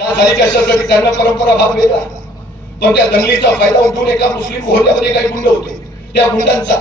झाली कशासाठी त्यांना परंपरा भाग वेगळा पण त्या दंगलीचा फायदा उठून एका मुस्लिम मोहल्ल्यामध्ये काही गुंड होते. त्या गुंडांचा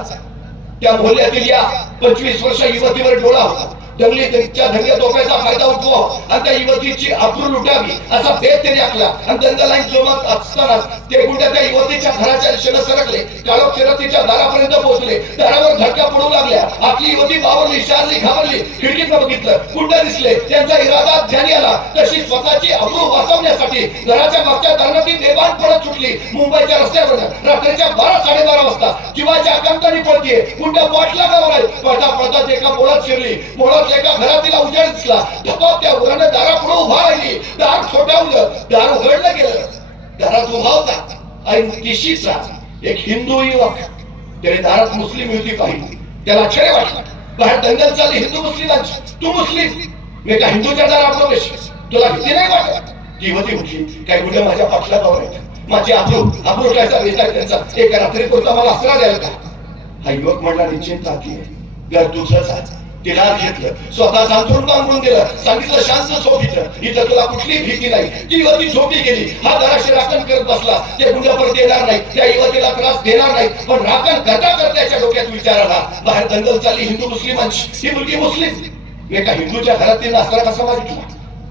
त्या मोहल्ल्यातील या पंचवीस वर्ष युवतीवर डोळा होता. दंगली त्या धंग्या धोक्याचा फायदा उठवा आणि त्या युवतीची अप्रू लुटावी. असा भेद त्यांनी आखला आणि दंगलाईन जोमात असताना ते गुंड्या त्या युवतीच्या घराच्या दिशेनं सरकले. काळो तिच्या दारापर्यंत पोहोचले. दारावर धडका पडू लागल्या. आपली युवती बावरली शारली घाबरली. खिडकीत बघितलं. गुंड दिसले. त्यांचा इरादा ध्यानी आला. तशी स्वतःची अप्रू वाचवण्यासाठी घराच्या मागच्या दारातील बेभान पडत सुटली. मुंबईच्या रस्त्यावर. रात्रीच्या बारा साडेबारा वाजता. जीवाच्या आकांताने पळतीये. गुंड पाठला गावाला पळता पळता एका बोळात शिरली. बोळात एका घरात तिला उजेड दिसला. फक्त त्या उराने दारापुढे उभा राहिली. दार छोटावलं दार उघडलं गेलं. दारात उभा होता. आणि तिशीचा एक हिंदू युवक. त्याने दारात मुस्लिम युती पाहिली. त्याला आश्चर्य वाटलं. बाहेर दंगल चालली हिंदू मुस्लिमांची. तू मुस्लिम. मी का हिंदूच्या दारात प्रवेश तुला भीती नाही वाटत? ती युवती म्हटली काही गुन्हे माझ्या पाठला आहेत. माझी आब्रू आब्रू काय बेत त्यांचा. एका रात्री पुरता मला आसरा द्यायला का हा युवक म्हणला निश्चिंत आहे घर तुझंच आहे तिला घेतलं. स्वतः अंथरूण बांधून दिलं. सांगितलं शांत झोप इथं. इथं तुला कुठली भीती नाही. ती युवती झोपी गेली हा दराशी राखण करत बसला. ते गुंड परत येणार नाही. त्या युवतीला त्रास देणार नाही. पण राखण करता करता डोक्यात विचार आला. बाहेर दंगल चालली हिंदू मुस्लिमांची. ही मुलगी मुस्लिम. एका हिंदूच्या घरात तिला असला कसा वाटला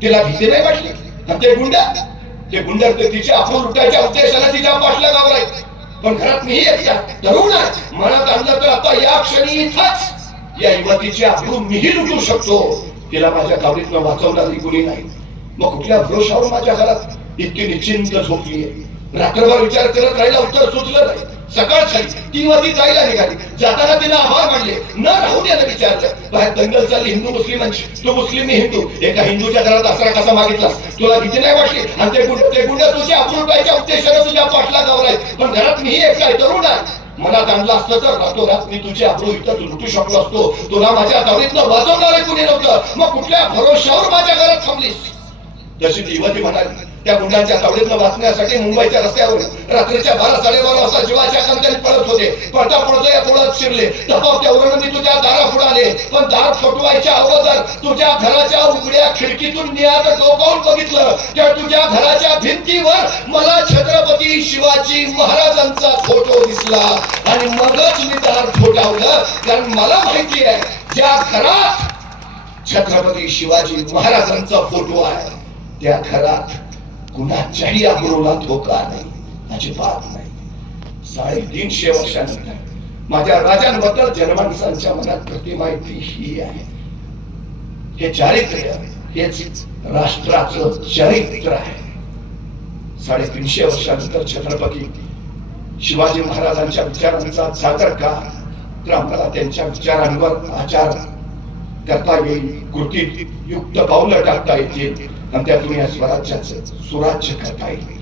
तिला भीती नाही वाटली. ते गुंड ते गुंड ते तिच्या आपण लुटायच्या उद्देशाला तिच्या पाठला गावलाय. पण घरात मी एकट्या तरुण आहे. मनात आणलं तर आता या क्षणी इथंच. या युवतीची अब्रू मीही लुटू शकतो. तिला माझ्या कावडीतनं वाचवणारी कुणी नाही. मग कुठल्या भरोशावर माझ्या घरात इतकी निश्चिंत झोपली रात्रभर विचार करत राहिला उत्तर सुचलं नाही. सकाळ झाली ती युवती जायला निघाली. जाताना तिने आभार मानले न राहून यानं विचारलं बाहेर दंगल चालली हिंदू मुस्लिमांची तू मुस्लिम मी हिंदू. एका हिंदूच्या घरात असरा कसा मागितला तुला भीती नाही वाटली? आणि ते गुंड ते गुंड तुझ्या अप्रुपायच्या उद्देशाने तुझ्या पाठला गावलाय पण घरात मीही एकटा तरुण आहे. मनात आणलं असलं तर रातोरात मी तुझी अब्रू इथं लुटू शकलो असतो. तुला माझ्या तावडीतनं वाचवणारे कुणी नव्हतं. मग कुठल्या भरोशावर माझ्या घरात थांबलीस? जशी ती युवती म्हणाली त्या गुंडांच्या तावडीतनं वाचण्यासाठी मुंबईच्या रस्त्यावर रात्रीच्या बारा साडेबारा वाजता जीवाच्या कंत्याने पळत होते. पळता पळता या पोळात शिरले. धपाप त्या मी तुझ्या दारा पुढे आले. पण दार फुटवायच्या अगोदर तुझ्या घराच्या उघड्या खिडकीतून निहात डोकावून बघितलं. तर तुझ्या घराच्या भिंतीवर मला छत्रपती शिवाजी महाराजांचा फोटो आणि मगच मी दार ठोठावलं. कारण मला माहिती आहे ज्या घरात छत्रपती शिवाजी महाराजांचा फोटो आहे त्या घरात कुणाच्याही अब्रूला धोका नाही अजिबात नाही. साडेतीनशे वर्षानंतर माझ्या राजांबद्दल जनमानसांच्या मनात प्रतिमाहिती ही आहे. हे चारित्र्य हेच राष्ट्राचं चरित्र आहे. साडेतीनशे वर्षानंतर छत्रपती शिवाजी महाराजांच्या विचारांचा जागर का? तर आम्हाला त्यांच्या विचारांवर आचार करता येईल कृतीत युक्त पावलं टाकता येतील. आणि त्यातून या स्वराज्याचं सुराज्य करता येईल.